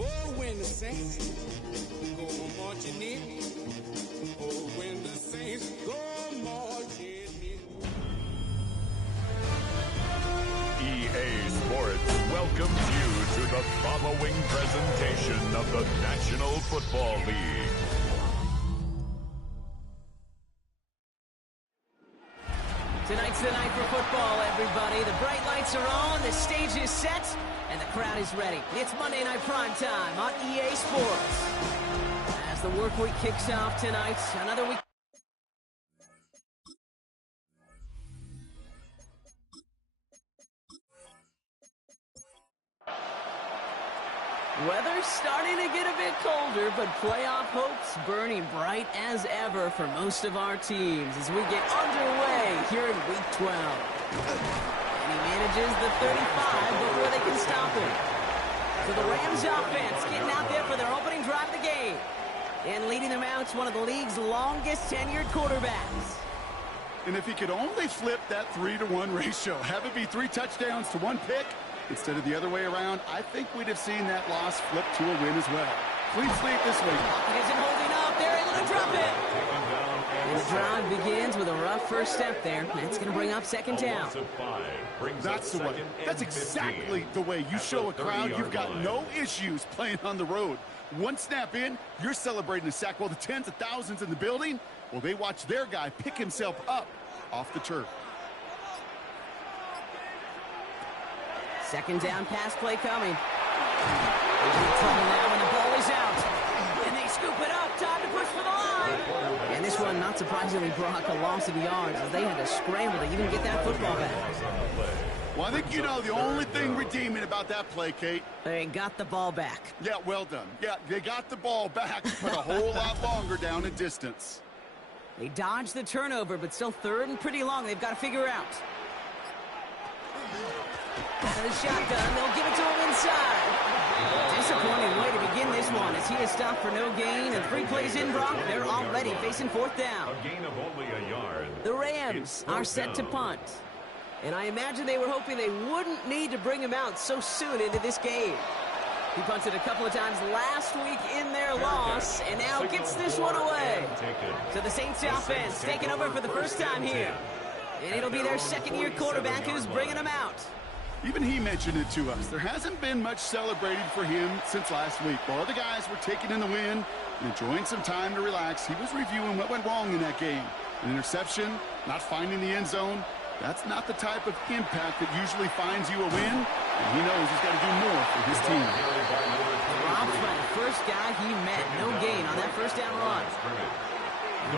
Oh, when the saints go marching in. Oh, when the saints go marching in. EA Sports welcomes you to the following presentation of the National Football League. Tonight's the night for football, everybody. The bright lights are on, the stage is set, and the crowd is ready. It's Monday Night Prime Time on EA Sports. As the work week kicks off tonight, another week. Weather's starting to get a bit colder, but playoff hopes burning bright as ever for most of our teams as we get underway here in Week 12. And he manages the 35 before they can stop him. So the Rams offense getting out there for their opening drive of the game. And leading them out, one of the league's longest tenured quarterbacks. And if he could only flip that 3-to-1 ratio, have it be 3 touchdowns to 1 pick, instead of the other way around, I think we'd have seen that loss flip to a win as well. Clean slate this week. Pocket isn't holding up. They're able to drop it. And the drive begins with a rough first step there. That's going to bring up second down. That's the way. That's exactly the way you show a crowd you've got no issues playing on the road. One snap in, you're celebrating a sack while the tens of thousands in the building, well, they watch their guy pick himself up off the turf. Second down pass play coming. They're in trouble now and the ball is out. And they scoop it up. Time to push for the line. And this one, not surprisingly, Brock, a loss of yards as they had to scramble to even get that football back. Well, I think you know the only thing redeeming about that play, Kate. They got the ball back. Yeah, well done. Yeah, they got the ball back, but a whole lot longer down in distance. They dodged the turnover, but still third and pretty long. They've got to figure out. Out of the shotgun, they'll give it to him inside. Disappointing way to begin this one as he is stopped for no gain. And 3 plays in, Brock, they're already facing fourth down. A gain of only a yard. The Rams are set to punt. And I imagine they were hoping they wouldn't need to bring him out so soon into this game. He punted a couple of times last week in their loss, and now gets this one away. So the Saints offense taking over for the first time here. And it'll be their second-year quarterback who's bringing them out. Even he mentioned it to us. There hasn't been much celebrated for him since last week. While other guys were taking in the win and enjoying some time to relax, he was reviewing what went wrong in that game. An interception, not finding the end zone. That's not the type of impact that usually finds you a win. And he knows he's got to do more for his team. Dropped by the first guy he met. No gain on that first down run.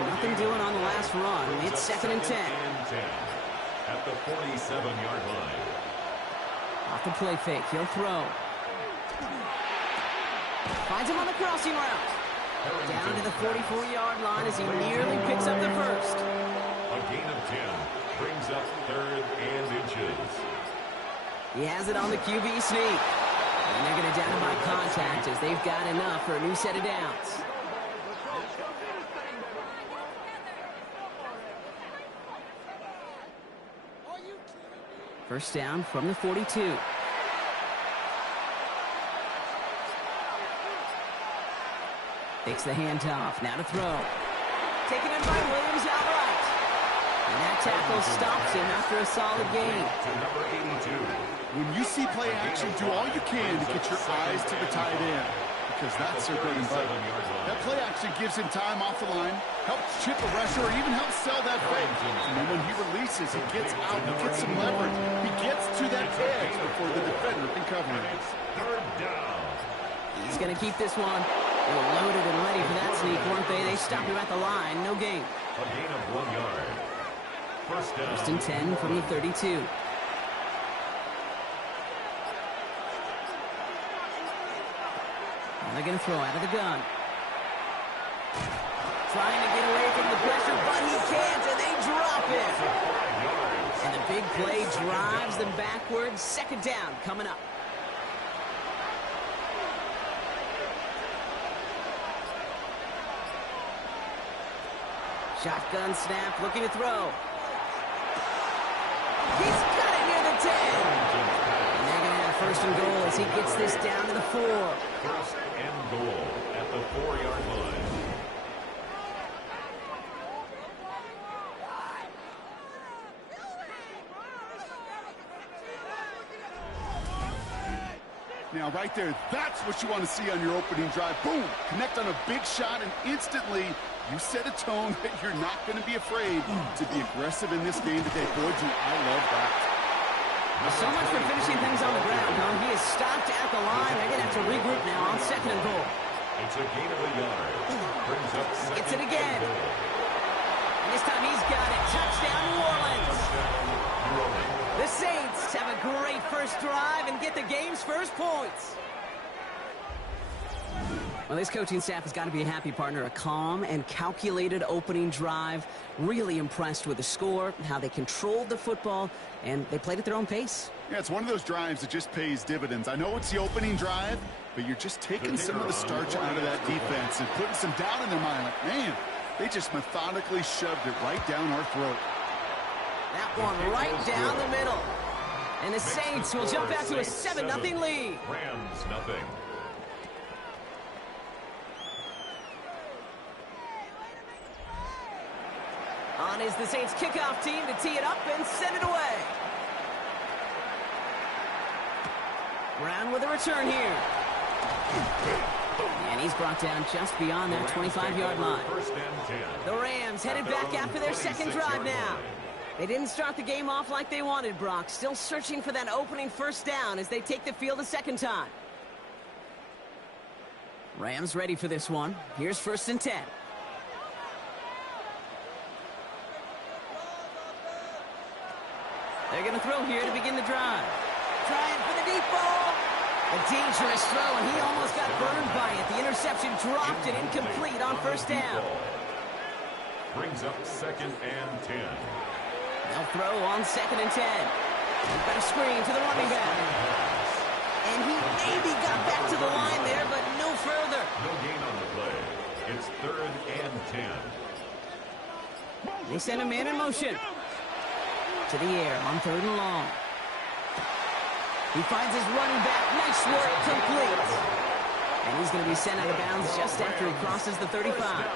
Nothing doing on the last run. It's second and 10. At the 47-yard line. Off the play fake. He'll throw. Finds him on the crossing route. Down to the 44-yard line as he nearly picks up the first. A gain of 10 brings up third and inches. He has it on the QB sneak. And they're going to down him by contact as they've got enough for a new set of downs. First down from the 42. Takes the handoff. Now to throw. Taken in by Williams outright. And that tackle stops him after a solid gain. To number 82. When you see play action, do all you can to get your eyes to the tight end, because that's their bread and butter. That play action gives him time off the line, helps chip a rusher, or even helps sell that fake. And then when he releases, he gets out, he gets some leverage. He gets to that edge before the defender can cover him. Third down. He's going to keep this one. They were loaded and ready for that sneak, weren't they? They stopped him at the line. No gain. A gain of 1 yard. First down. First and 10 from the 32. They're going to throw out of the gun. Trying to get away from the pressure, but he can't, and they drop it. And the big play drives them backwards. Second down coming up. Shotgun snap, looking to throw. He's got it near the 10. And they're going to have first and goal as he gets this down to the 4. First and goal at the 4-yard line. Now, right there, that's what you want to see on your opening drive. Boom! Connect on a big shot, and instantly you set a tone that you're not going to be afraid to be aggressive in this game today. Boy, do I love that. So much for finishing things on the ground, huh? He is stopped at the line. They're going to have to regroup now on second and goal. It's a gain of a yard. Brings up second. Gets it again. And this time he's got it. Touchdown, New Orleans. The Saints have a great first drive and get the game's first points. Well, this coaching staff has got to be a happy partner. A calm and calculated opening drive. Really impressed with the score, how they controlled the football, and they played at their own pace. Yeah, it's one of those drives that just pays dividends. I know it's the opening drive, but you're just taking some of the starch out of that defense and putting some doubt in their mind. Like, man, they just methodically shoved it right down our throat. That one right down the middle. And the Saints will jump back to a 7-0 lead. Rams nothing. On is the Saints kickoff team to tee it up and send it away. Brown with a return here. And he's brought down just beyond that 25-yard line. First and 10. The Rams headed back after their second drive now. They didn't start the game off like they wanted, Brock. Still searching for that opening first down as they take the field a second time. Rams ready for this one. Here's first and 10. They're going to throw here to begin the drive. Trying for the deep ball. A dangerous throw, and he almost got burned by it. The interception dropped and incomplete on first down. Brings up second and 10. They'll throw on second and 10. They've got a screen to the running back. And he maybe got back to the line there, but no further. No gain on the play. It's third and 10. They send a man in motion. To the air on third and long. He finds his running back. Nice work, complete. And he's going to be sent out of bounds just after he crosses the 35.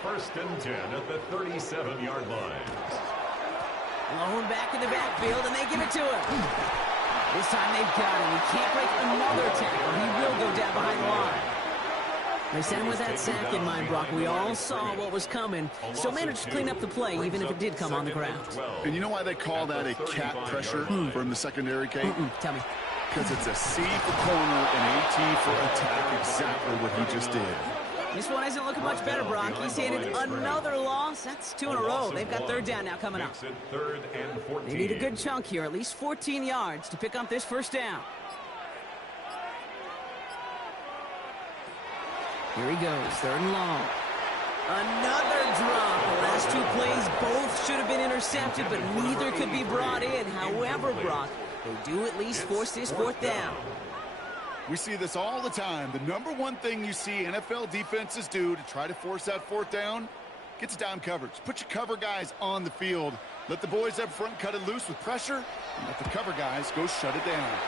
First and 10 at the 37-yard line. Blown back in the backfield, and they give it to him. This time they've got him. He can't break another tackle. He will go down behind the line. They sent him with that sack in mind, Brock. We all saw what was coming, so managed to clean up the play, even if it did come on the ground. And you know why they call that a cat pressure from the secondary, Kate? Tell me. Because it's a C for corner and a T for attack, exactly what he just did. This one isn't looking much better, Brock. He's handed another loss. That's 2 in a row. They've got third down now coming up. Third and 14. They need a good chunk here, at least 14 yards to pick up this first down. Here he goes, third and long. Another drop. The last two plays both should have been intercepted, but neither could be brought in. However, Brock, they do at least force this fourth down. We see this all the time. The number one thing you see NFL defenses do to try to force that fourth down, gets down coverage. Put your cover guys on the field. Let the boys up front cut it loose with pressure, and let the cover guys go shut it down.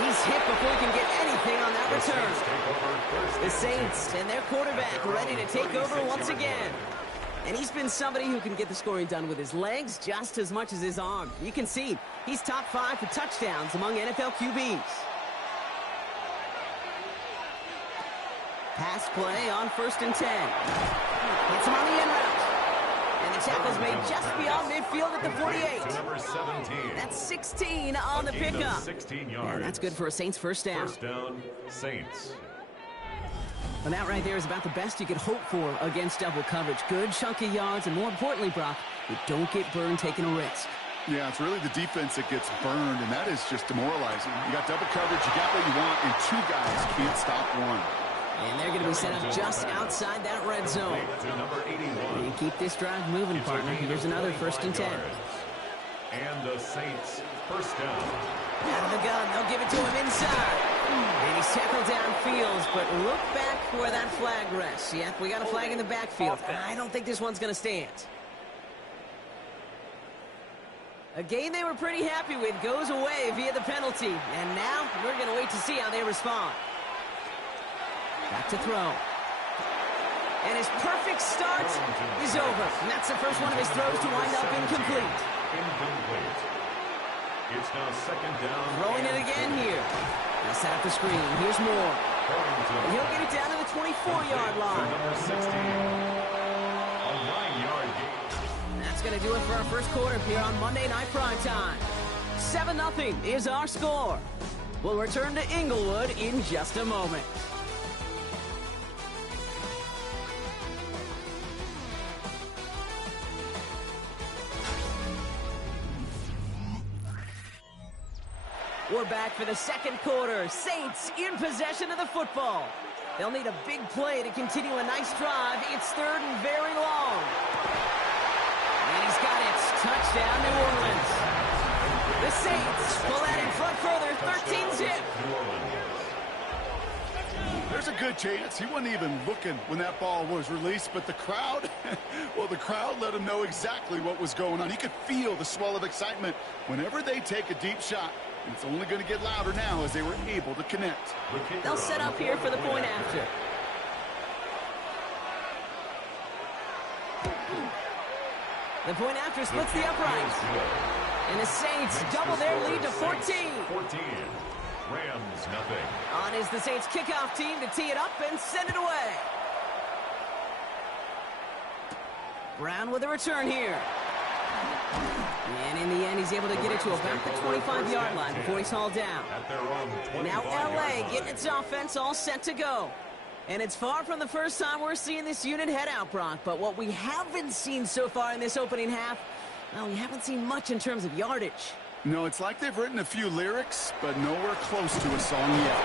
He's hit before he can get anything on that return. The Saints and their quarterback ready to take over once again. And he's been somebody who can get the scoring done with his legs just as much as his arm. You can see he's top 5 for touchdowns among NFL QBs. Pass play on first and 10. Hits him on the end route. And the tackle's made just beyond midfield at the 48. Number 17. That's 16 on the pickup. 16 yards. And that's good for a Saints first down. First down, Saints. And that right there is about the best you could hope for against double coverage. Good chunky yards, and more importantly, Brock, you don't get burned taking a risk. Yeah, it's really the defense that gets burned, and that is just demoralizing. You got double coverage, you got what you want, and 2 guys can't stop one. And they're going to be set up just outside that red zone. To number 81. You keep this drive moving, partner. Here's another first and 10. And the Saints first down. Out of the gun, they'll give it to him inside. And he's tackled downfield, but look back where that flag rests. Yep, we got a flag in the backfield. I don't think this one's going to stand. A game they were pretty happy with goes away via the penalty. And now we're going to wait to see how they respond. Back to throw. And his perfect start is over. And that's the first one of his throws to wind up incomplete. Incomplete. It's now second down. Throwing it again here. Now set up the screen. Here's Moore. And he'll get it down to the 24-yard line. Number 16. A 9-yard gain. That's going to do it for our first quarter here on Monday Night Primetime. 7-0 is our score. We'll return to Inglewood in just a moment. We're back for the second quarter. Saints in possession of the football. They'll need a big play to continue a nice drive. It's third and very long. And he's got it. Touchdown, New Orleans. The Saints pull that in front further, 13-zip. There's a good chance he wasn't even looking when that ball was released, but the crowd, well, the crowd let him know exactly what was going on. He could feel the swell of excitement whenever they take a deep shot. And it's only going to get louder now as they were able to connect. They'll set up here for the point after. The point after splits the uprights. And the Saints double their lead to 14. 14. Rams, nothing. On is the Saints kickoff team to tee it up and send it away. Brown with a return here. And in the end, he's able to get it to about the 25-yard line before he's hauled down. Now LA getting its offense all set to go. And it's far from the first time we're seeing this unit head out, Brock. But what we haven't seen so far in this opening half, well, we haven't seen much in terms of yardage. No, it's like they've written a few lyrics, but nowhere close to a song yet.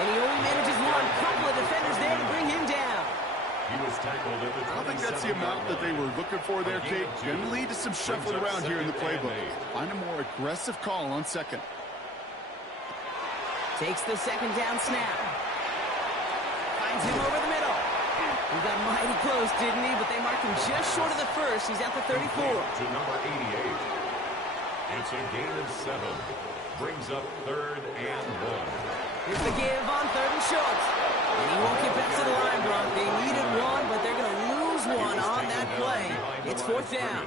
And he only manages one. Couple of defenders there to bring him down. He was tackled at the I don't think that's the amount that they were looking for there, Kate. Going to lead to some shuffling around here in the playbook. Find a more aggressive call on second. Takes the second down snap. Finds him over the middle. He got mighty close, didn't he? But they marked him just short of the first. He's at the 34. To number 88. It's a gain of 7. Brings up third and 1. Here's the give on third and short. And he won't get back to the line, Brock. They needed one, but they're going to lose one on that play. It's fourth down.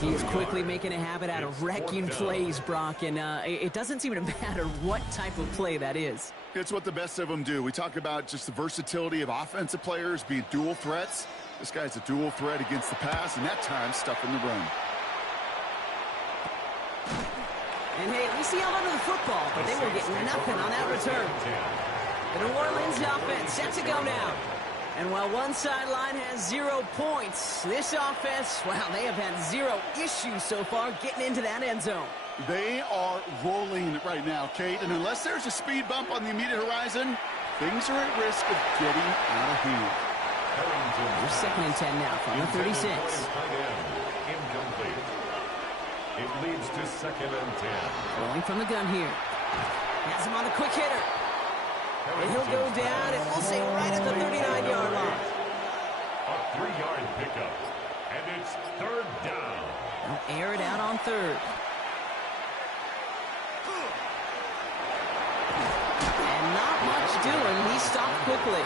He is quickly making a habit out of wrecking plays, Brock, and it doesn't seem to matter what type of play that is. It's what the best of them do. We talk about just the versatility of offensive players being dual threats. This guy's a dual threat against the pass, and that time stuffing the run. And hey, at least he held onto the football, but they will get nothing on that return. The New Orleans offense set to go now. And while one sideline has 0 points, this offense, well, they have had 0 issues so far getting into that end zone. They are rolling right now, Kate, and unless there's a speed bump on the immediate horizon, things are at risk of getting out of hand. They're second and 10 now from the 36. Incomplete. It leads to second and 10. Throwing from the gun here. Has him on the quick hitter. And he'll go down, and we'll say right at the 39-yard line. A 3-yard pickup. And it's third down. They'll air it out on third. And not much doing. He stopped quickly.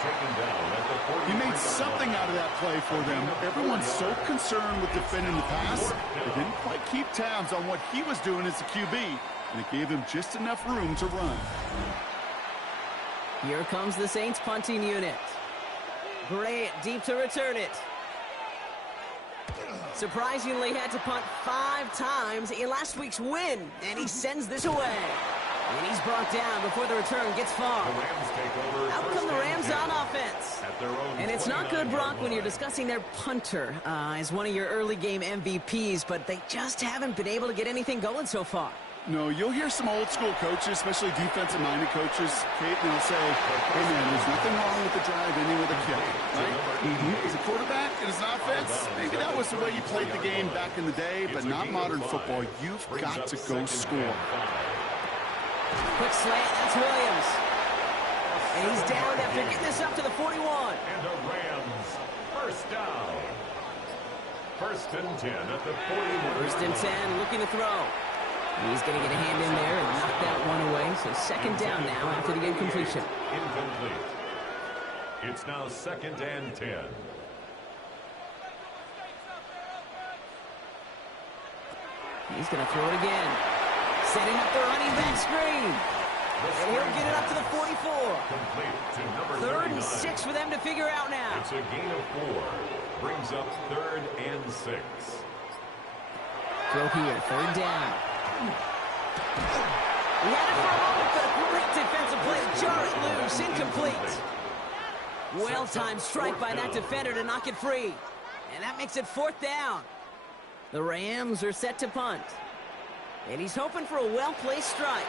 Taken down at the 40. He made something out of that play for them. Everyone's so concerned with defending the pass, they didn't quite keep tabs on what he was doing as a QB, and it gave him just enough room to run. Here comes the Saints punting unit. Bryant deep to return it. Surprisingly had to punt 5 times in last week's win, and he sends this away. And he's brought down before the return gets far. Out come the Rams on offense. And it's not good, Brock, when you're discussing their punter as one of your early game MVPs, but they just haven't been able to get anything going so far. No, you'll hear some old school coaches, especially defensive-minded coaches, Kate, and they'll say, hey, man, there's nothing wrong with the drive ending with a kick, right? As a quarterback and as an offense, maybe that was the way you played the game back in the day, but not modern football. You've got to go score. Quick slant, that's Williams. And he's down after getting this up to the 41. And the Rams first down. First and 10 at the 41. First and 10, looking to throw. He's going to get a hand in there and knock that one away. So second down now after the incompletion. Incomplete. It's now second and 10. He's going to throw it again. Setting up the running back screen. And he'll get it up to the 44. Complete to number Third 39. and 6 for them to figure out now. It's a gain of 4. Brings up third and 6. Throw here, third down. He had it for a moment, but a great defensive play to jar it loose. Incomplete. Well-timed strike by that defender to knock it free. And that makes it fourth down. The Rams are set to punt. And he's hoping for a well-placed strike.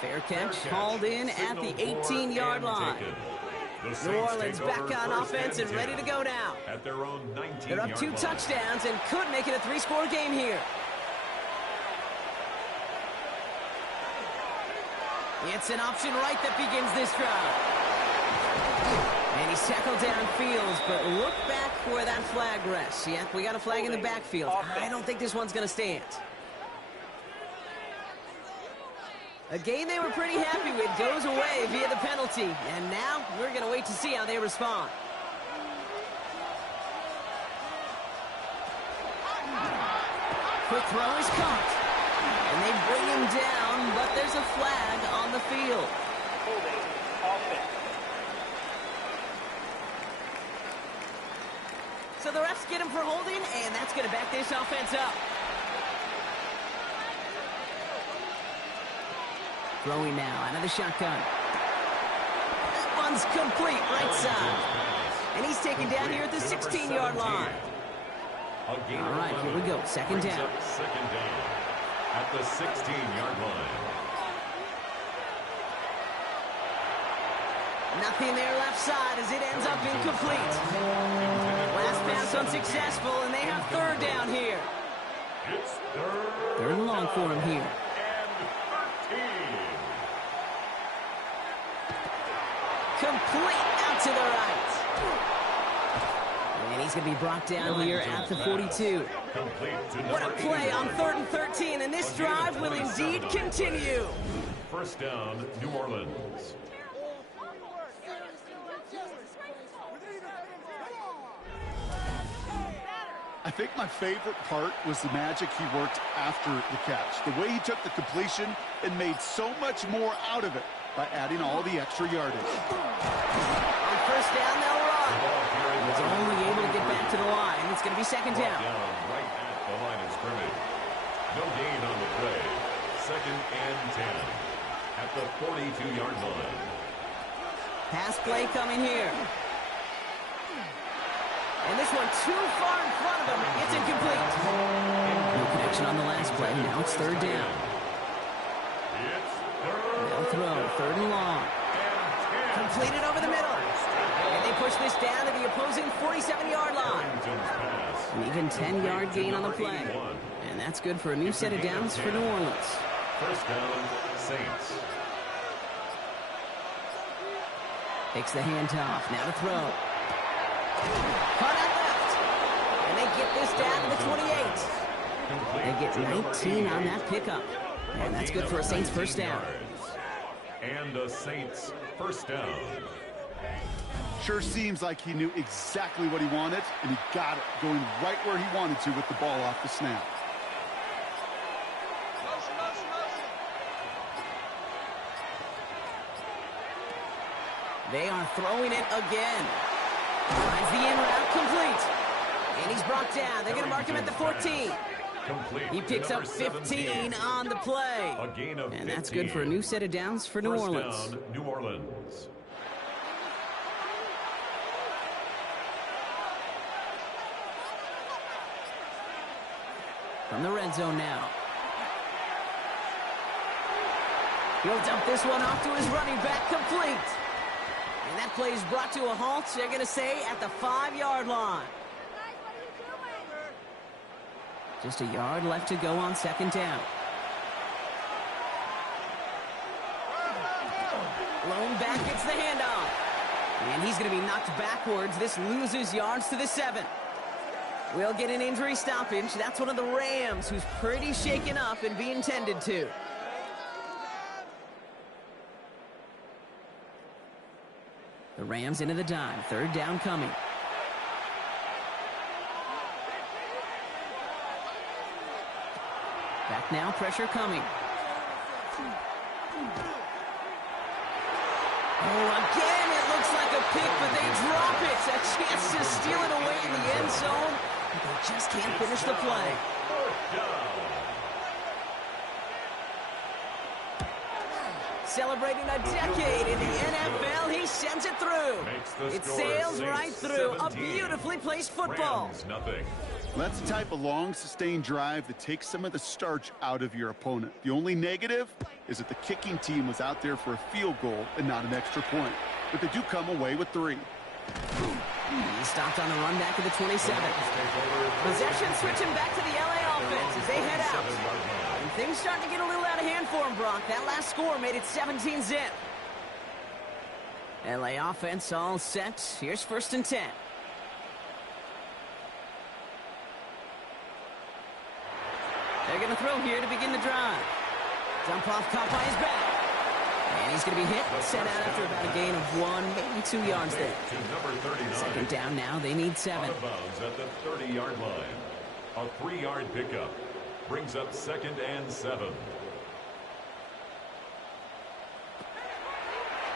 Fair catch called in at the 18-yard line. New Orleans back on offense and ready to go now. At their own 19-yard They're up 2 touchdowns and could make it a 3-score game here. It's an option right that begins this drive. And he's tackled downfield, but look back where that flag rests. Yep, we got a flag in the backfield. I don't think this one's going to stand. A game they were pretty happy with goes away via the penalty. And now we're going to wait to see how they respond. Quick throw is caught. And they bring him down, but there's a flag on the field. Holding offense. So the refs get him for holding, and that's going to back this offense up. Throwing now out of the shotgun. That one's complete right side. And he's taken down here at the 16-yard line. All right, here we go. Second down. Second down at the 16-yard line. Nothing there left side as it ends up incomplete. Last pass unsuccessful, and they have third down here. It's Third and long for him here. Complete out to the right. And he's going to be brought down here at the 42. What a play on 3rd and 13, and this drive will indeed continue. First down, New Orleans. I think my favorite part was the magic he worked after the catch. The way he took the completion and made so much more out of it by adding all the extra yardage. On first down, they'll run. He's only able to get back to the line. It's going to be second down. Right at the line of scrimmage. No gain on the play. Second and 10 at the 42-yard line. Pass play coming here. And this one too far in front of him. It's incomplete. No connection on the last play. Now it's third down. They'll throw. Third and long. Completed over the middle. And they push this down to the opposing 47-yard line. An even 10-yard gain on the play. And that's good for a new set of downs for New Orleans. First down, Saints. Takes the handoff. Now to throw. Cut out left. And they get this down to the 28. They get 19 on that pickup. And that's good for a Saints first down. And a Saints first down. Sure seems like he knew exactly what he wanted, and he got it, going right where he wanted to with the ball off the snap. They are throwing it again. Finds the in route complete. And he's brought down. They're going to mark him at the 14. He picks up 15 on the play. A gain of 15. And that's good for a new set of downs for New Orleans. First down, New Orleans. From the red zone now. He'll dump this one off to his running back, complete. And that play is brought to a halt, they're going to say, at the 5-yard line. Just a yard left to go on second down. Lone back gets the handoff. And he's going to be knocked backwards. This loses yards to the 7. We'll get an injury stoppage. That's one of the Rams who's pretty shaken up and being tended to. The Rams into the dime. 3rd down coming. Back now, pressure coming. Oh, again, it looks like a pick, but they drop it. A chance to steal it away in the end zone, but they just can't finish the play. Celebrating a decade in the NFL, he sends it through. It sails right through. A beautifully placed football. That's the type of long, sustained drive that takes some of the starch out of your opponent. The only negative is that the kicking team was out there for a field goal and not an extra point. But they do come away with 3. He stopped on the run back to the 27. Possession switching back to the LA offense as they head out. And things starting to get a little out of hand for him, Brock. That last score made it 17-zip. LA offense all set. Here's 1st and 10. They're going to throw here to begin the drive. Dump off caught by his back. And he's going to be hit, set out after about a gain of 1, maybe 2 yards there. 2nd down now, they need 7. Out of bounds at the 30-yard line. A 3-yard pickup brings up 2nd and 7.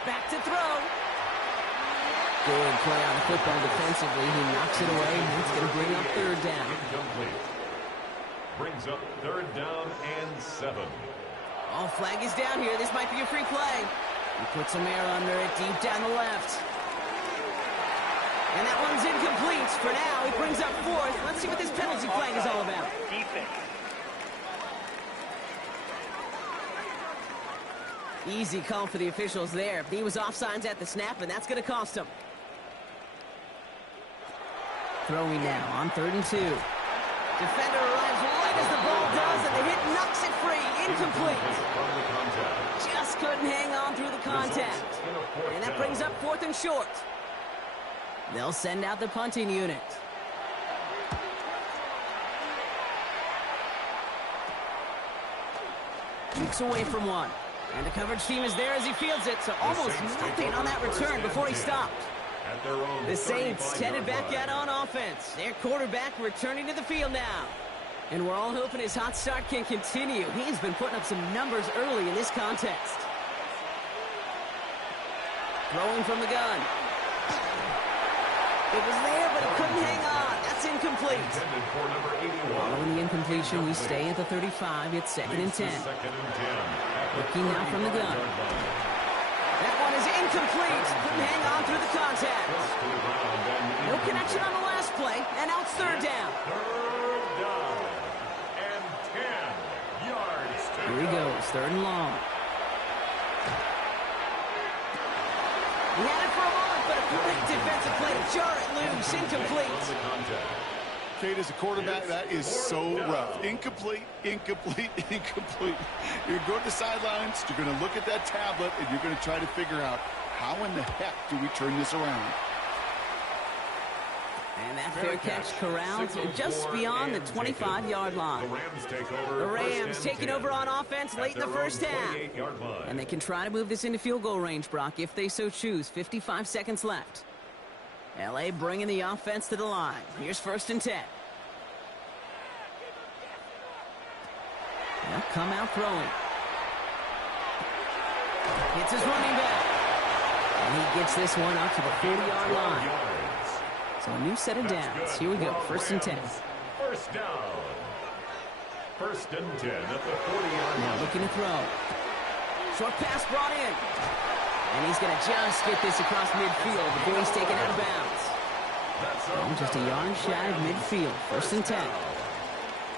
Back to throw. Good play on the football defensively. He knocks it away, and it's going to bring up 3rd down. Incomplete. Brings up 3rd down and 7. Oh, flag is down here. This might be a free play. He puts some air under it deep down the left. And that one's incomplete. For now, he brings up 4th. Let's see what this penalty flag is all about. Defense. Easy call for the officials there. He was offsides at the snap, and that's going to cost him. Throwing now on 3rd and 2. Defender arrives right as the ball does, and the hit knocks it free. Incomplete. Just couldn't hang on through the contact. And that brings up 4th and short. They'll send out the punting unit. Kicks away from 1. And the coverage team is there as he fields it, so almost nothing on that return before he stopped. The Saints headed back out on offense. Their quarterback returning to the field now. And we're all hoping his hot start can continue. He's been putting up some numbers early in this contest. Throwing from the gun. It was there, but it couldn't hang on. That's incomplete. Following the incompletion, we stay at the 35. It's 2nd and 10. Looking now from the gun. That one is incomplete. Couldn't hang on through the contact. No connection on the last play, and now it's 3rd down. 3rd down and 10 yards. Here he goes, 3rd and long. He had it for a moment, but a great defensive play to jar it loose. Incomplete. Kate, as a quarterback, that is so rough. Incomplete, incomplete, incomplete. You're going to go to the sidelines, you're going to look at that tablet, and you're going to try to figure out how in the heck do we turn this around. And that fair catch corralled just beyond the 25-yard line. The Rams taking over on offense late in the first half. And they can try to move this into field goal range, Brock, if they so choose. 55 seconds left. L.A. bringing the offense to the line. Here's 1st and 10. They'll come out throwing. Hits his running back. And he gets this one up to the 40-yard line. So a new set of downs. Here we go. 1st and 10. First down. 1st and 10 at the 40-yard line. Now looking to throw. Short pass brought in. And he's going to just get this across midfield before he's taken out of bounds. And just a yard shy of midfield. 1st and 10.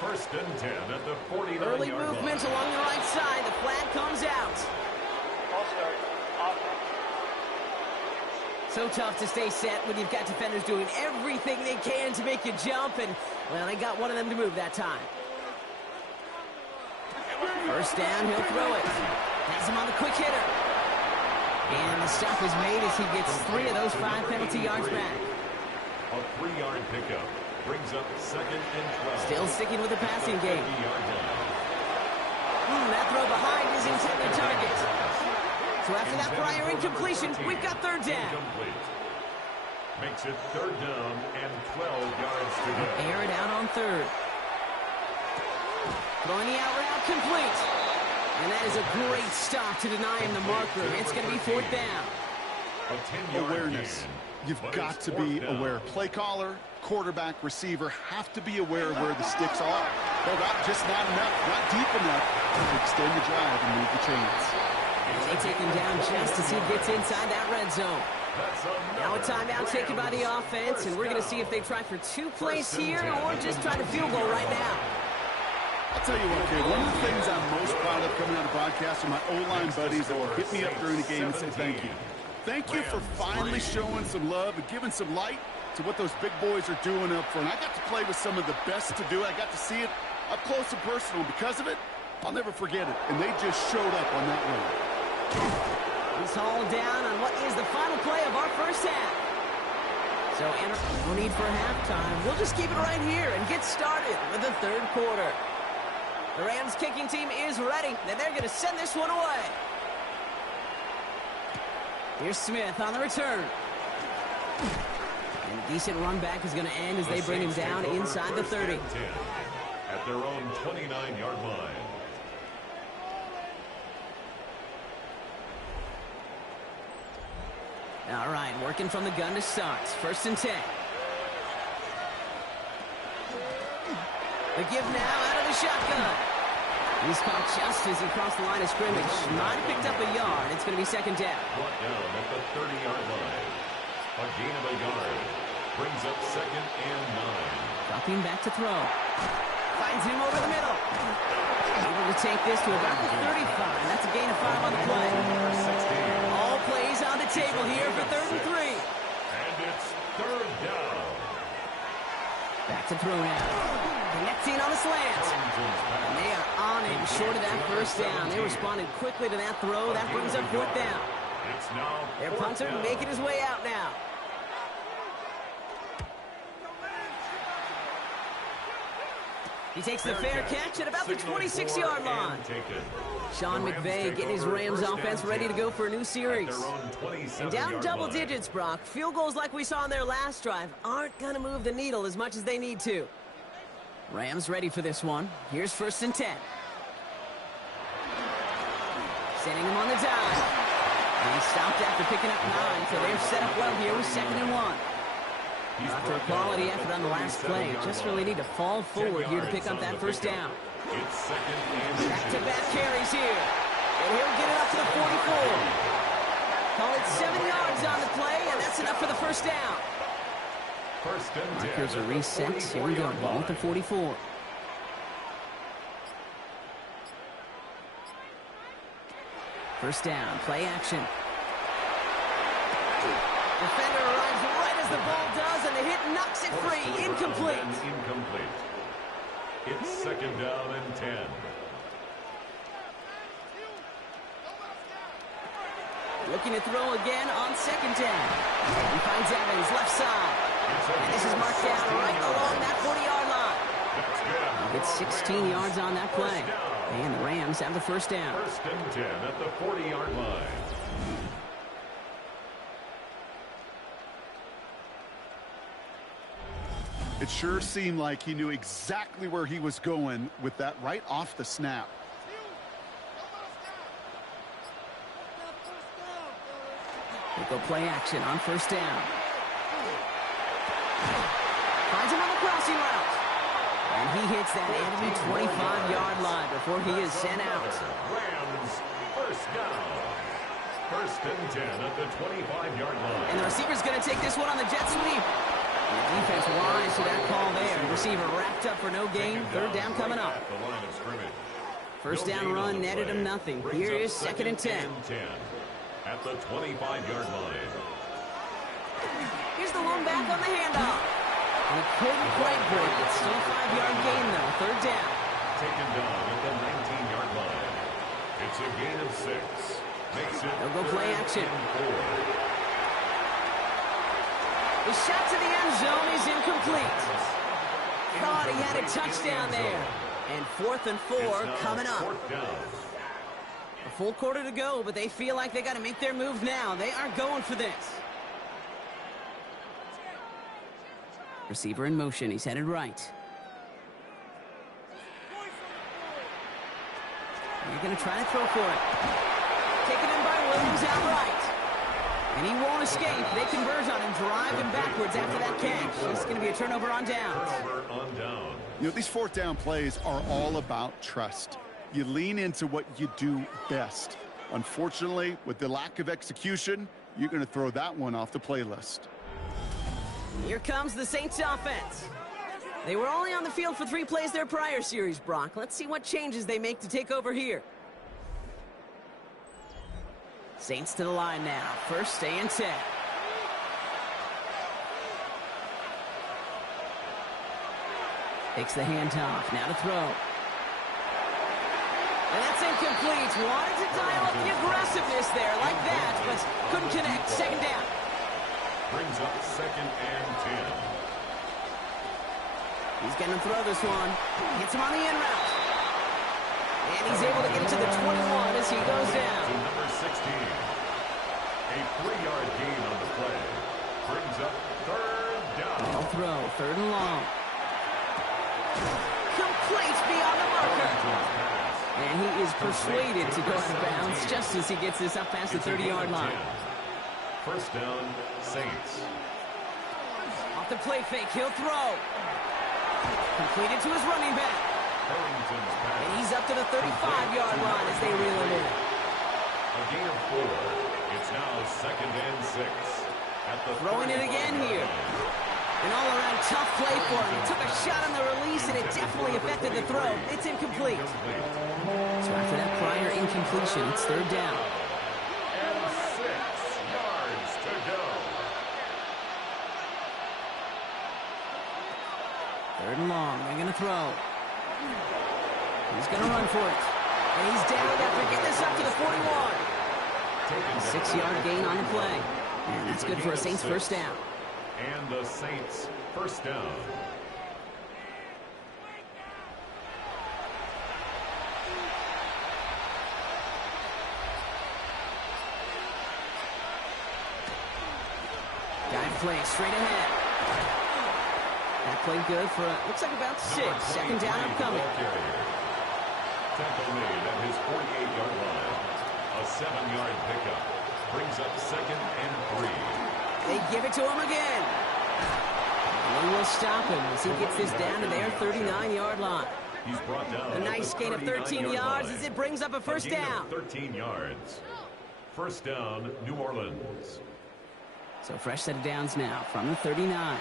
1st and 10 at the 49-yard line. Early movement along the right side. The flag comes out. All start. Offense. So tough to stay set when you've got defenders doing everything they can to make you jump. And, well, they got one of them to move that time. 1st down, he'll throw it. Has him on the quick hitter. And the stop is made as he gets 3 of those 5 penalty yards back. A 3-yard pickup brings up 2nd and 12. Still sticking with the passing game. That throw behind his intended target. So after that prior incompletion, we've got 3rd down. Incomplete. Makes it 3rd down and 12 yards to go. Air it out on 3rd. Throwing the out route complete. And that is a great stop to deny him the marker. It's going to be 4th down. Awareness. You've got to be aware. Play caller, quarterback, receiver have to be aware of where the sticks are. They're just not enough, not deep enough to extend the drive and move the chains. They take him down just as he gets inside that red zone. Now a timeout taken by the offense, and we're going to see if they try for 2 plays here or just try to field goal right now. I'll tell you what, kid, one of the things I'm most proud of coming out of broadcast are my O-line buddies that will hit me up during the game and say thank you. Thank you for finally showing some love and giving some light to what those big boys are doing up front. I got to play with some of the best to do it. I got to see it up close and personal. Because of it, I'll never forget it. And they just showed up on that run. He's hauled down on what is the final play of our first half. So no need for halftime. We'll just keep it right here and get started with the 3rd quarter. The Rams kicking team is ready, and they're going to send this one away. Here's Smith on the return. And a decent run back is going to end as they bring him down inside the 30. At their own 29-yard line. All right, working from the gun to start. 1st and 10. The give now out of the shotgun. He's caught just as he crossed the line of scrimmage. Might have picked up a yard. It's going to be 2nd down. Brought down at the 30-yard line. A gain of a yard. Brings up 2nd and 9. Dropping back to throw. Finds him over the middle. Able to take this to about the 35. That's a gain of 5 on the play. All plays on the table here for 3rd and 3. And it's 3rd down. Back to throw now. Connecting on the slant. And they are on him short of that 1st down. They responded quickly to that throw. That brings up 4th down. It's now Their punter making his way out now. He takes the fair catch at about the 26-yard line. Sean McVay getting his Rams offense ready to go for a new series. And down double digits, Brock. Field goals like we saw in their last drive aren't going to move the needle as much as they need to. Rams ready for this one. Here's 1st and 10. Sending him on the dive. And he stopped after picking up 9, so they're set up well here with 2nd and 1. After a quality effort on the last play, just really need to fall forward here to pick up that 1st down. Back-to-back carries here. And he'll get it up to the 44. Call it 7 yards on the play, and that's enough for the 1st down. Markers are reset. Here we go. Ball at the 44. First down. Play action. Defender arrives right as the ball does, and the hit knocks it free. Incomplete. Incomplete. It's 2nd down and 10. Looking to throw again on 2nd down. He finds Evans left side. And this is marked down right along that 40-yard line. It's 16 yards on that play. And the Rams have the 1st down. 1st and 10 at the 40-yard line. It sure seemed like he knew exactly where he was going with that right off the snap. They go play action on 1st down. Finds him on the crossing route. And he hits that enemy 25-yard line before he is sent out. Rams 1st down. 1st and 10 at the 25-yard line. And the receiver's going to take this one on the jet sweep. And the defense wise to that call there. Receiver wrapped up for no gain. 3rd down coming up. At the line of scrimmage. 1st down run netted him nothing. Here is 2nd and 10. At the 25-yard line. Here's the lone back on the handoff. And he couldn't quite break it. Still a 5-yard gain, though. 3rd down. Taken down at the 19-yard line. It's a gain of 6. They'll go play action. The shot to the end zone is incomplete. Thought he had a touchdown there. And 4th and 4 coming up. A full quarter to go, but they feel like they got to make their move now. They are going for this. Receiver in motion. He's headed right. They're going to try to throw for it. Taken in by Williams outright. And he won't escape. They converge on him, drive him backwards after that catch. It's going to be a turnover on downs. You know, these 4th down plays are all about trust. You lean into what you do best. Unfortunately, with the lack of execution, you're going to throw that one off the playlist. Here comes the Saints offense. They were only on the field for 3 plays their prior series, Brock. Let's see what changes they make to take over here. Saints to the line now. 1st and 10. Takes the handoff. Now to throw. And that's incomplete. Wanted to dial up the aggressiveness there like that, but couldn't connect. 2nd down. Brings up 2nd and 10. He's going to throw this one. Hits him on the in route. And he's able to get it to the 21 as he goes down. To number 16. A 3-yard gain on the play. Brings up 3rd down. They'll throw. 3rd and long. Complete beyond the marker. And he is persuaded to go out of bounds just as he gets this up past the 30-yard line. 1st down, Saints. Off the play fake, he'll throw. Completed to his running back. And he's up to the 35-yard line as they reel him in. A gain of 4. It's now 2nd and 6. At the throwing it again here. An all-around tough play for him. He took a shot on the release, and it definitely affected the throw. It's incomplete. So after that prior incompletion, it's 3rd down. And 6 yards to go. 3rd and long. They're going to throw. He's going to run for it. And he's down after getting this up to the 41. A 6-yard gain on the play. And that's good for a Saints 1st down. And the Saints 1st down. Dive play straight ahead. That played good for, looks like about 6. 2nd down upcoming. Tackle made at his 48-yard line. A 7-yard pickup. Brings up 2nd and 3. They give it to him again. And they will stop him as he gets this down to their 39-yard line. He's brought down A nice gain of 13 yards as it brings up a 1st down. 13 yards. 1st down, New Orleans. So fresh set of downs now from the 39.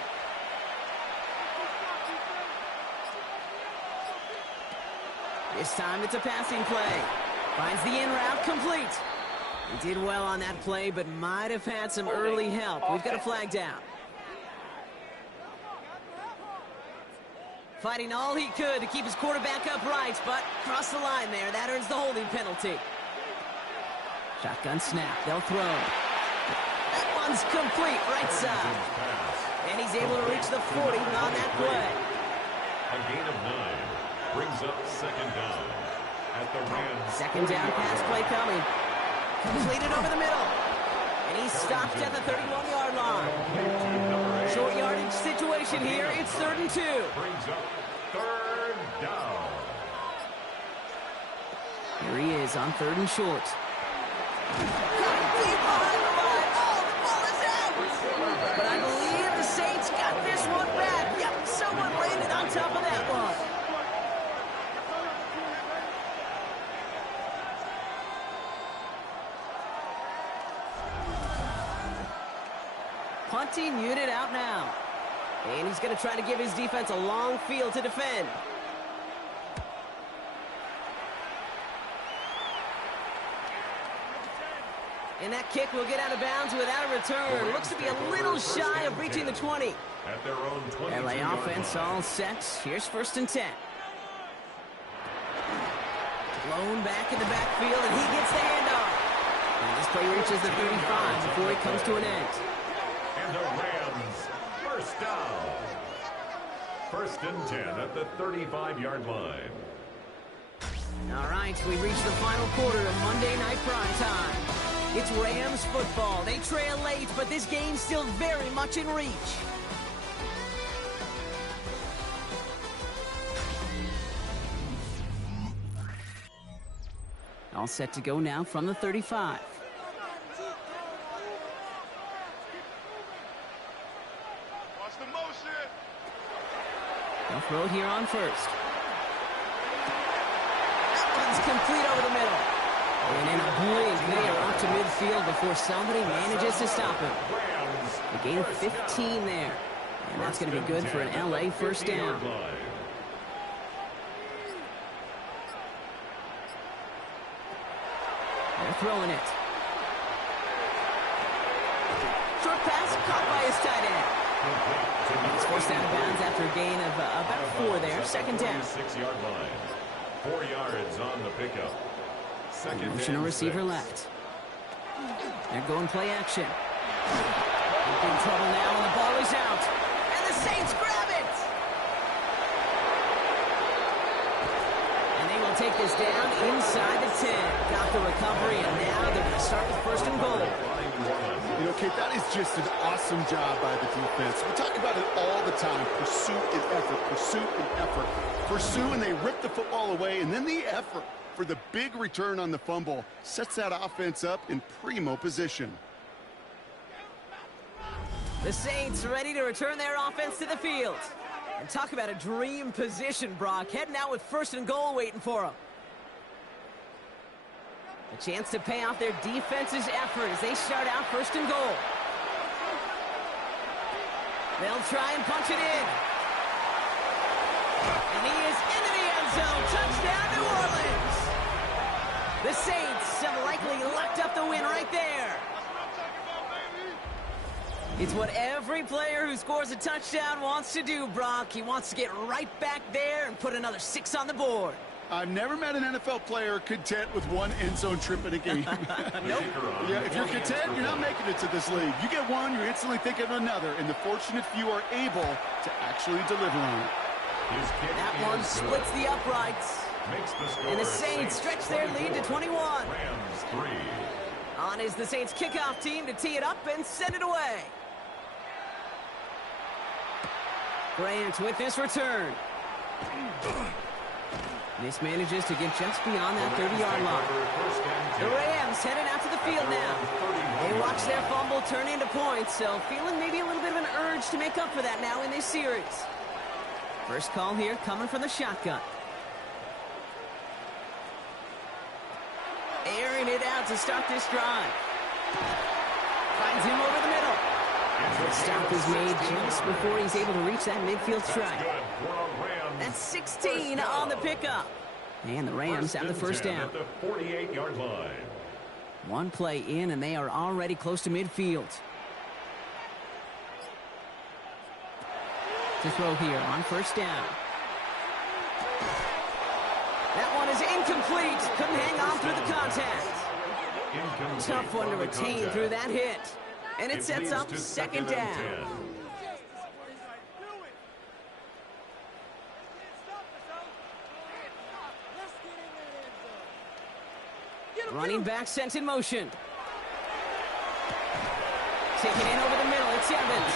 This time it's a passing play. Finds the in route complete. He did well on that play, but might have had some early help. We've got a flag down. Fighting all he could to keep his quarterback upright, but crossed the line there. That earns the holding penalty. Shotgun snap. They'll throw. That one's complete right side. And he's able to reach the 40 on that play. A gain of 9. Brings up 2nd down. At the Rams. 2nd down pass play coming. Completed over the middle. And he's stopped at the 31-yard line. Short yardage situation here. It's 3rd and 2. Brings up 3rd down. Here he is on 3rd and short. Deep behind the line. Oh, the ball is out. But I believe the Saints got this one back. Yep, someone landed on top of that one. Punting unit out now. And he's going to try to give his defense a long field to defend. And that kick will get out of bounds without a return. Looks to be a little shy of reaching the 20. At their own 22 LA offense all set. Here's 1st and 10. Blown back in the backfield, and he gets the handoff. And this play reaches the 35 before it comes to an end. And the Rams, first down. First and 10 at the 35-yard line. All right, we reached the final quarter of Monday Night Primetime. It's Rams football. They trail late, but this game's still very much in reach. All set to go now from the 35. Watch the motion. They'll throw it here on first. That one's complete over the middle. And in a blink, they are off to midfield before somebody manages to stop him. A gain of 15 there. And that's going to be good for an LA first down. They're throwing it. Short pass caught by his tight end. He's forced out of bounds after a gain of about 4 there. Second down. 6-yard line. 4 yards on the pickup. Second Motion a receiver left. They're going play action. In trouble now, and the ball is out. And the Saints grab it. And they will take this down inside the 10. Got the recovery, and now they're going to start with first and goal. You know, Kate, that is just an awesome job by the defense. We talk about it all the time. Pursuit and effort, pursuit and effort. Pursue, and they rip the football away, and then the effort for the big return on the fumble sets that offense up in primo position. The Saints ready to return their offense to the field. And talk about a dream position, Brock. Heading out with first and goal waiting for them. A chance to pay off their defense's effort as they start out first and goal. They'll try and punch it in. And he is into the end zone. Touchdown, New Orleans. The Saints have likely locked up the win right there. It's what every player who scores a touchdown wants to do, Brock. He wants to get right back there and put another 6 on the board. I've never met an NFL player content with one end zone trip in a game. Nope. Yeah, if you're content, you're not making it to this league. You get one, you're instantly thinking of another, and the fortunate few are able to actually deliver on it. That one splits the uprights. And the Saints stretch their lead to 21. Rams 3. On is the Saints kickoff team to tee it up and send it away. Grant with this return. This manages to get just beyond that 30-yard line. The Rams headed out to the field now. They watch their fumble turn into points, so feeling maybe a little bit of an urge to make up for that now in this series. First call here coming from the shotgun. Airing it out to start this drive. Finds him over the middle. The stop is made just before he's able to reach that midfield strike. That's 16 on the pickup. And the Rams have the first down. At the 48-yard line. One play in, and they are already close to midfield. To throw here on first down. That one is incomplete. Couldn't hang on through the contact. Tough one to retain through that hit. And it sets up second down. Running back sent in motion. Taken in over the middle. It's Evans.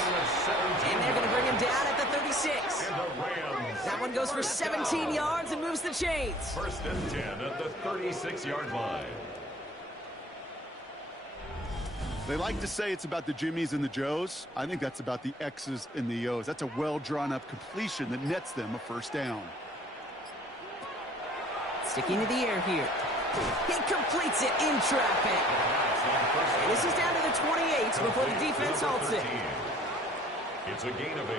And they're going to bring him down at the 36. That one goes for 17 yards and moves the chains. First and 10 at the 36-yard line. They like to say it's about the Jimmies and the Joes. I think that's about the X's and the O's. That's a well-drawn-up completion that nets them a first down. Sticking to the air here. He completes it in traffic. And this is down to the 28 before the defense halts it. It's a gain of 8.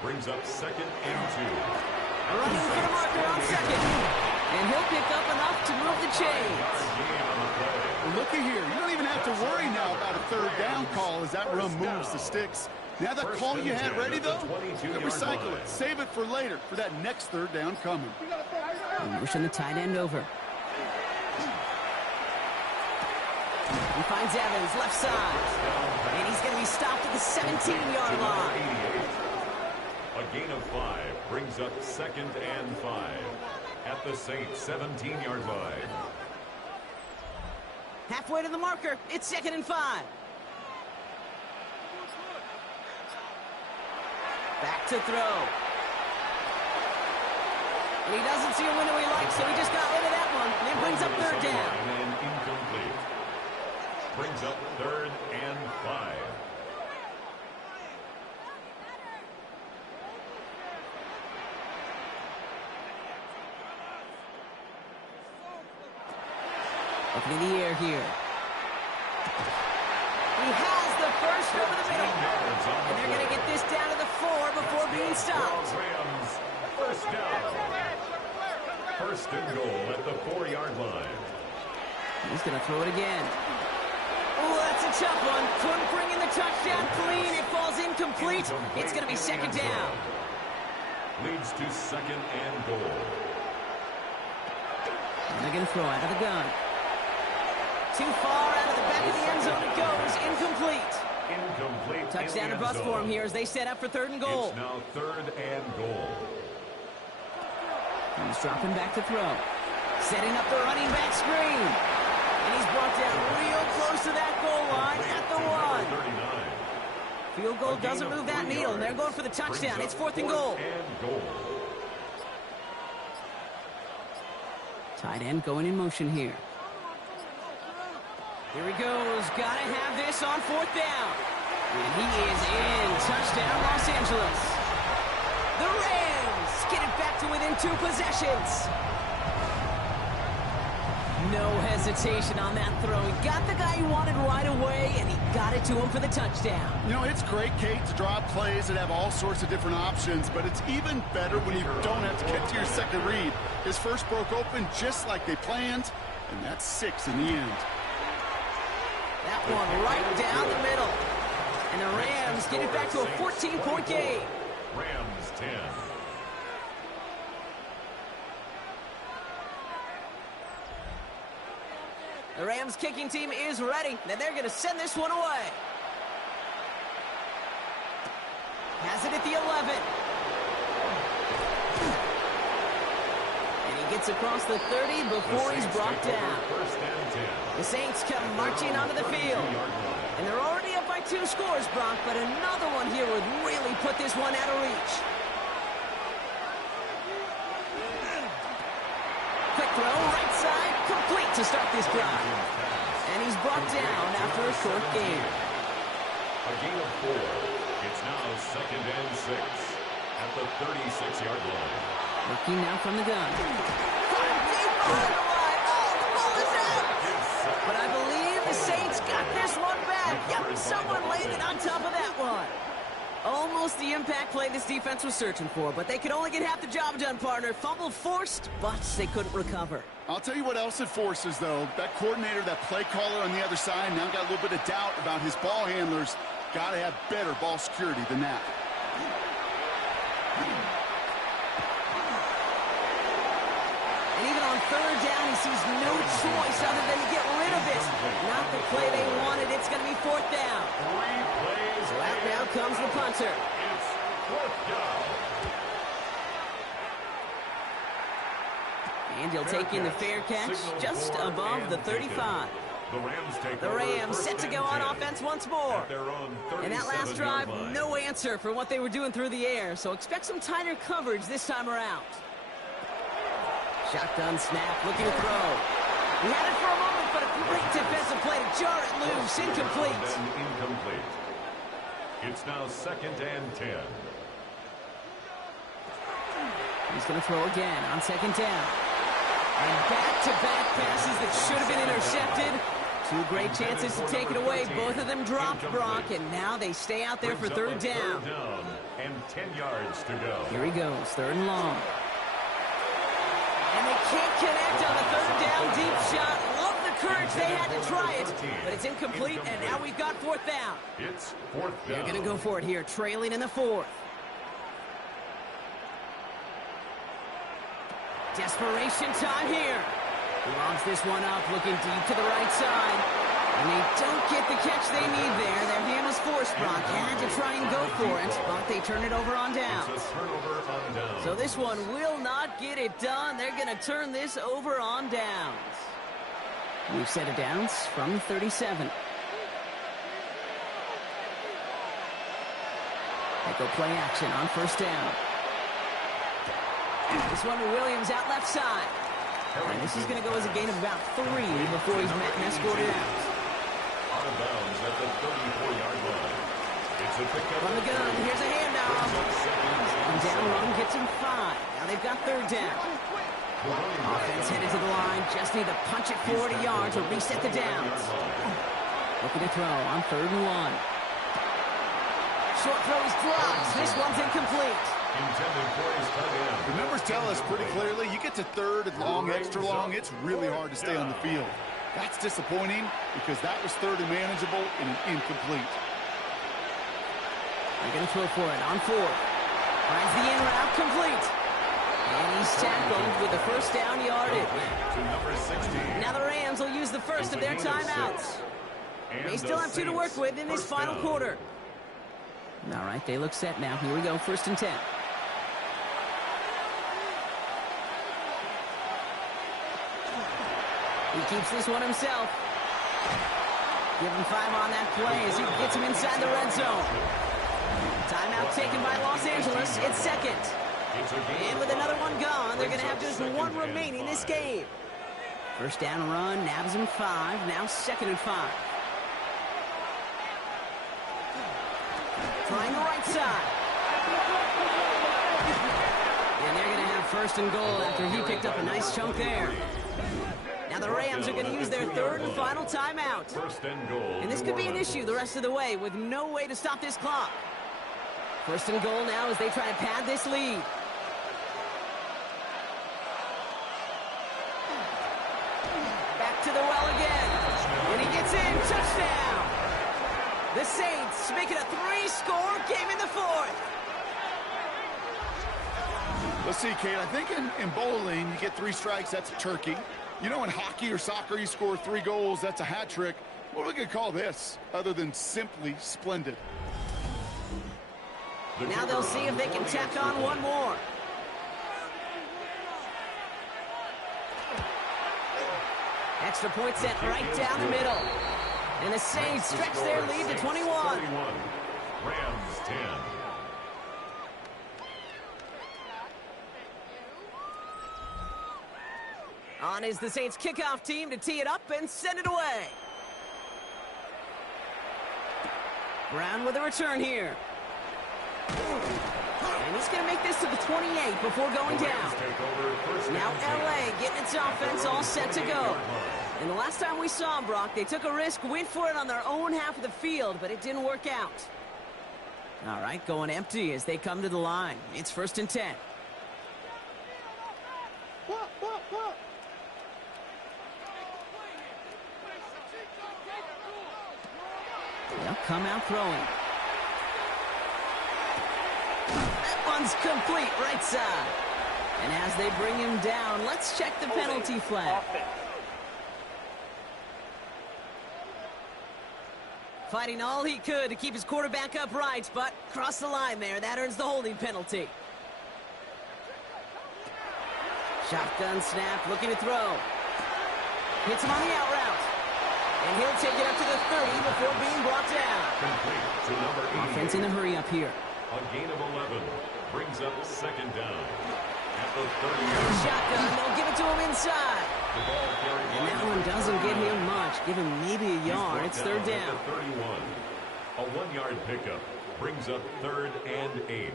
Brings up second and 2. Running for the marker on second. And he'll pick up enough to move the chains. Look at here. You don't even have to worry now about a third down call as that run moves the sticks. Now that call you had ready, though, recycle it. Save it for later for that next third down coming. And motion the tight end over. He finds Evans, left side. And he's going to be stopped at the 17-yard line. A gain of 5 brings up 2nd and 5 at the Saints 17-yard line. Halfway to the marker. It's 2nd and 5. Back to throw. And he doesn't see a window he likes, so he just got rid of that one. And it brings up 3rd down. And incomplete. Brings up 3rd and 5. Looking in the air here. He has the first over the middle. And they're going to get this down to the 4 before being stopped. Rams, first down. 1st and goal at the 4-yard line. He's going to throw it again. Oh, that's a tough one. Couldn't bring in the touchdown clean. It falls incomplete. It's going to be 2nd down. Leads to 2nd and goal. And they're going to throw out of the gun. Too far out of the back of the end zone it goes. Incomplete. Incomplete. Touchdown and bust for him here as they set up for 3rd and goal. It's now 3rd and goal. He's dropping back to throw. Setting up the running back screen. And he's brought down real close to that goal line at the 1. Field goal doesn't move that needle. They're going for the touchdown. It's 4th and goal. Tight end going in motion here. Here he goes. Gotta have this on 4th down. And he is in. Touchdown, Los Angeles. The Rams get it back to within 2 possessions. No hesitation on that throw. He got the guy he wanted right away, and he got it to him for the touchdown. You know, it's great, Kate, to draw plays that have all sorts of different options, but it's even better when you don't have to get to your second read. His first broke open just like they planned, and that's 6 in the end. That one right down the middle. And the Rams get it back to a 14-point game. Rams 10. The Rams kicking team is ready. And they're going to send this one away. Has it at the 11. And he gets across the 30 before he's brought down. The Saints come marching onto the field. And they're already up by 2 scores, Brock, but another one here would really put this one out of reach. Quick throw, right side, complete to start this drive. And he's brought down after a short gain. A gain of 4. It's now 2nd and 6 at the 36-yard line. Looking now from the gun. Deep on the line. Oh, the ball is out. But I believe the Saints got this one back. Yep, someone laid it on top of that one. Almost the impact play this defense was searching for, but they could only get half the job done, partner. Fumble forced, but they couldn't recover. I'll tell you what else it forces, though. That coordinator, that play caller on the other side, now got a little bit of doubt about his ball handlers. Got to have better ball security than that. And even on 3rd down, he sees no choice other than to get rid of it. Not the play they wanted. It's going to be 4th down. 3 plays. So out now comes the punter. It's 4th down. And he'll take in the fair catch just above the 35. The Rams set to go on offense once more. And that last drive, no answer for what they were doing through the air, so expect some tighter coverage this time around. Shotgun snap, looking to throw. He had it for a moment, but a great defensive play to jar it loose. Incomplete. Incomplete. It's now 2nd and 10. He's going to throw again on 2nd down. And back-to-back passes that should have been intercepted. 2 great chances to take it away. Both of them dropped, Brock, and now they stay out there for 3rd down. And 10 yards to go. Here he goes, 3rd and long. And they can't connect on the 3rd down deep shot. Love the courage they had to try it, but it's incomplete, and now we've got 4th down. It's 4th down. They're going to go for it here, trailing in the 4th. Desperation time here. He lobs this one up, looking deep to the right side. And they don't get the catch they need there. Their hand was forced, Brock. Had to try and go for it, but they turn it over on downs. It's a turnover on downs. So this one will not get it done. They're going to turn this over on downs. We've set it downs from 37. They go play action on first down. This one to Williams out left side. And this is going to go as a gain of about 3 before he's escorted out. Out of bounds at the 34-yard line. It's a pickup. From the gun, here's a handoff. And down run gets him 5. Now they've got third down. Offense headed to the line. Just need to punch it 40 yards or reset the downs. Looking to throw on 3rd and 1. Short throws drops. This one's incomplete. Intended for his tight end. The numbers tell us pretty clearly, you get to 3rd and long, extra long, it's really hard to stay on the field. That's disappointing because that was 3rd and manageable and an incomplete. They're going to throw for it on 4th. Finds the in route complete. And he's tackled with the first down yardage. To number 16. Now the Rams will use the first of their timeouts. They still have 2 to work with in this final quarter. All right, they look set now. Here we go, 1st and 10. He keeps this one himself. Give him 5 on that play as he gets him inside the red zone. Timeout taken by Los Angeles. It's 2nd. And with another one gone, they're going to have just 1 remaining this game. First down run, nabs him 5. Now 2nd and 5. Trying the right side. And they're going to have 1st and goal after he picked up a nice chunk there. Now the Rams are going to use their 3rd and final timeout. And this could be an issue the rest of the way with no way to stop this clock. 1st and goal now as they try to pad this lead. Back to the well again. And he gets in. Touchdown. The Saints make it a 3-score game in the 4th. Let's see, Kate, I think in bowling, you get 3 strikes, that's a turkey. You know, in hockey or soccer, you score 3 goals, that's a hat trick. What are we going to call this other than simply splendid? Now they'll see if they can tack on 1 more. Extra point set right down the middle. And the Saints stretch their lead to 21. Rams 10. On is the Saints kickoff team to tee it up and send it away. Brown with a return here. And he's going to make this to the 28 before going down. Now LA getting its offense all set to go. And the last time we saw them, Brock, they took a risk, went for it on their own half of the field, but it didn't work out. All right, going empty as they come to the line. It's 1st and 10. They'll come out throwing. That one's complete, right side. And as they bring him down, let's check the penalty flag. Fighting all he could to keep his quarterback upright, but crossed the line there. That earns the holding penalty. Shotgun snap, looking to throw. Hits him on the out route. And he'll take it up to the 30 before being brought down. Complete to number 8. Offense in a hurry up here. A gain of 11 brings up 2nd down. At the 30. Shotgun, they'll give it to him inside. The ball carried And that one doesn't get him much. Give him maybe a yard. It's 3rd down. 31. A 1-yard pickup brings up 3rd and 8.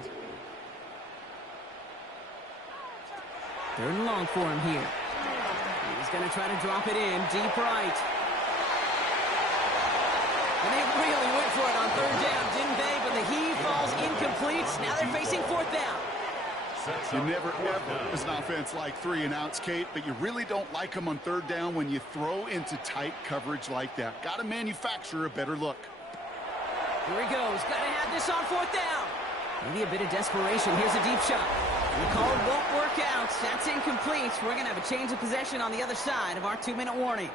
3rd and long for him here. He's going to try to drop it in deep right. And they really went for it on 3rd down, didn't they? But the heave falls incomplete. Now they're facing 4th down. You never, ever, as an offense, like 3 and outs, Kate, but you really don't like them on 3rd down when you throw into tight coverage like that. Got to manufacture a better look. Here he goes. Got to have this on 4th down. Maybe a bit of desperation. Here's a deep shot. And the call won't work out. That's incomplete. We're going to have a change of possession on the other side of our 2-minute warning.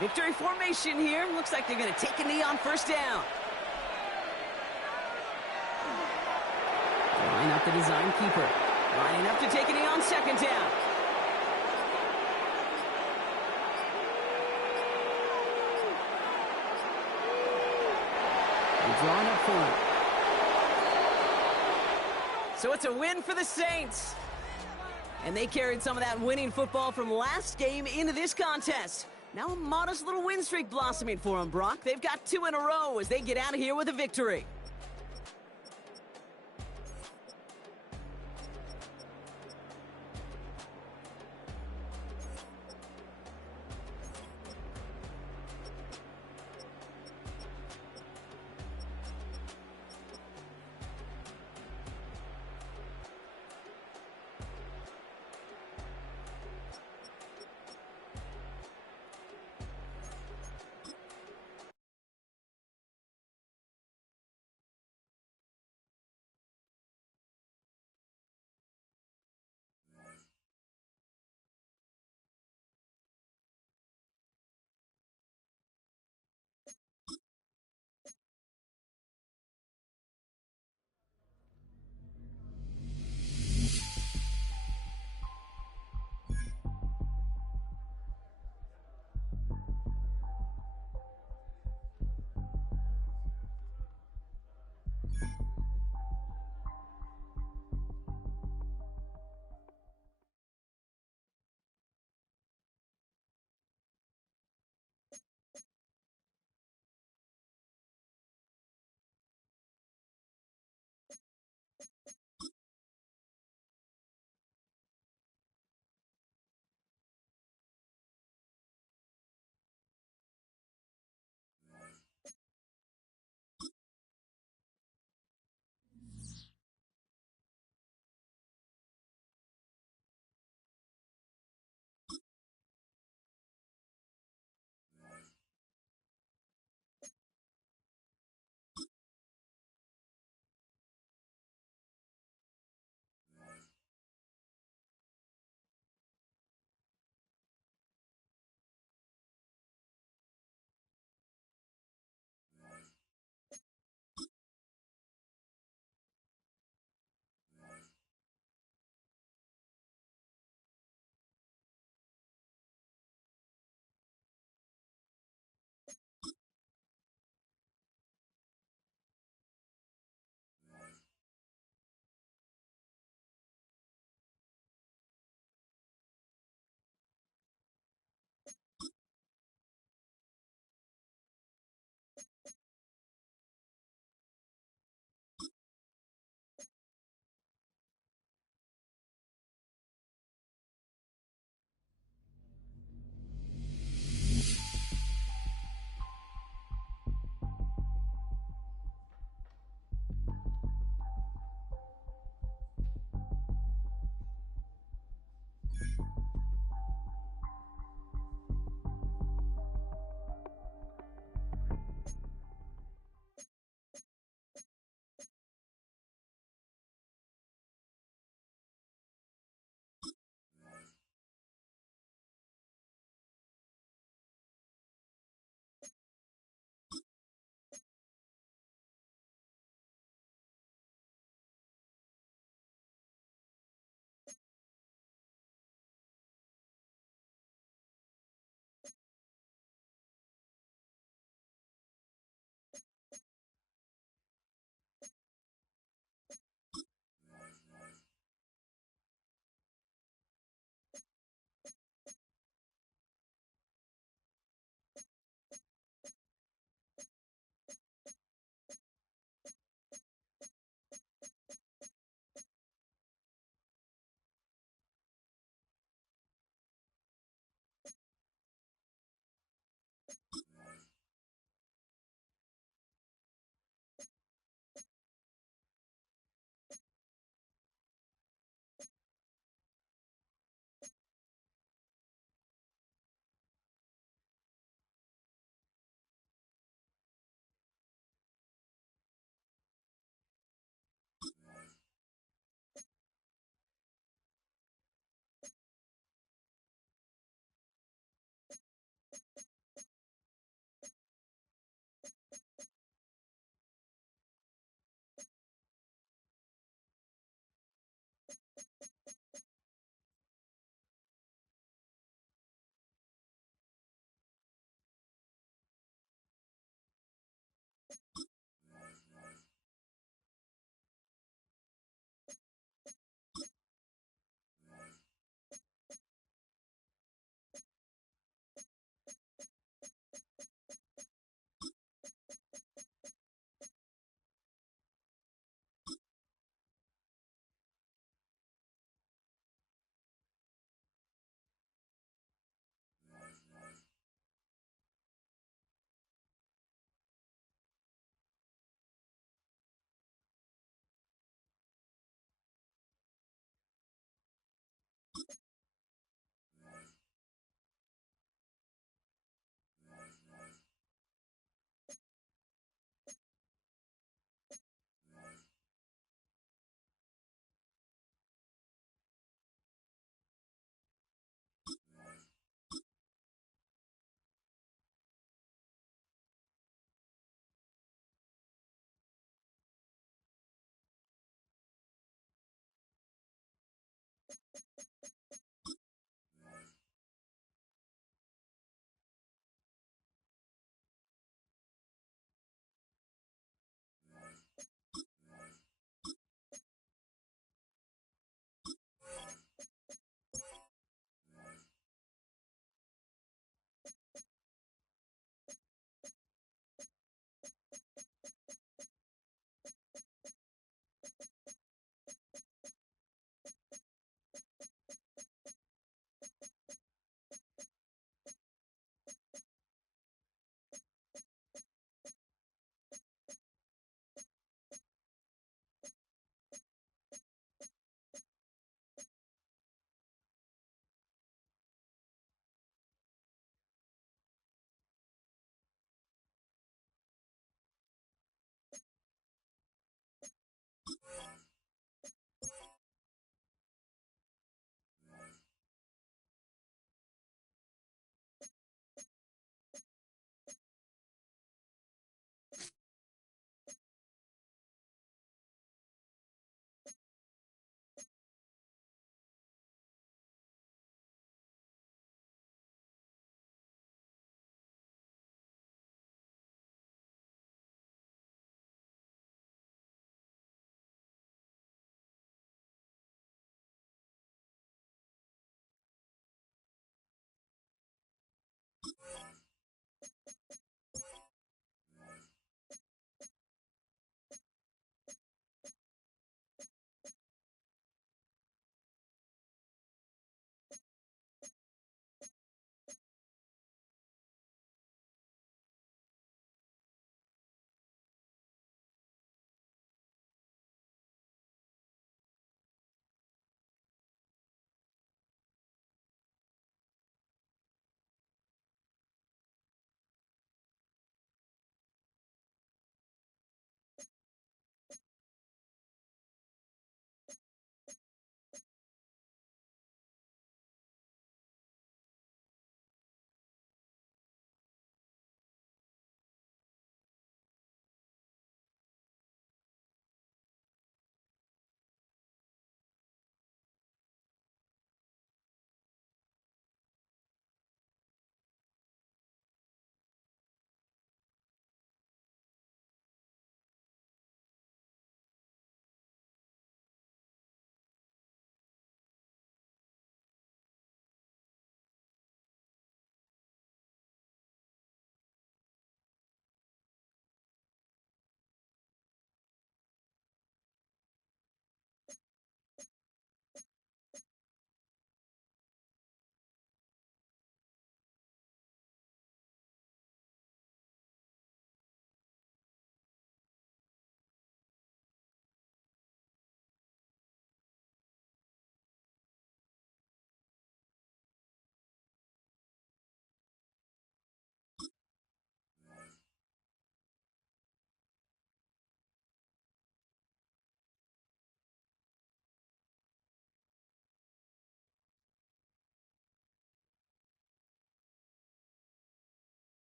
Victory formation here. Looks like they're going to take a knee on first down. Line up the design keeper. Lining up to take a knee on second down. They're drawing up for him. So it's a win for the Saints. And they carried some of that winning football from last game into this contest. Now a modest little win streak blossoming for them, Brock. They've got 2 in a row as they get out of here with a victory.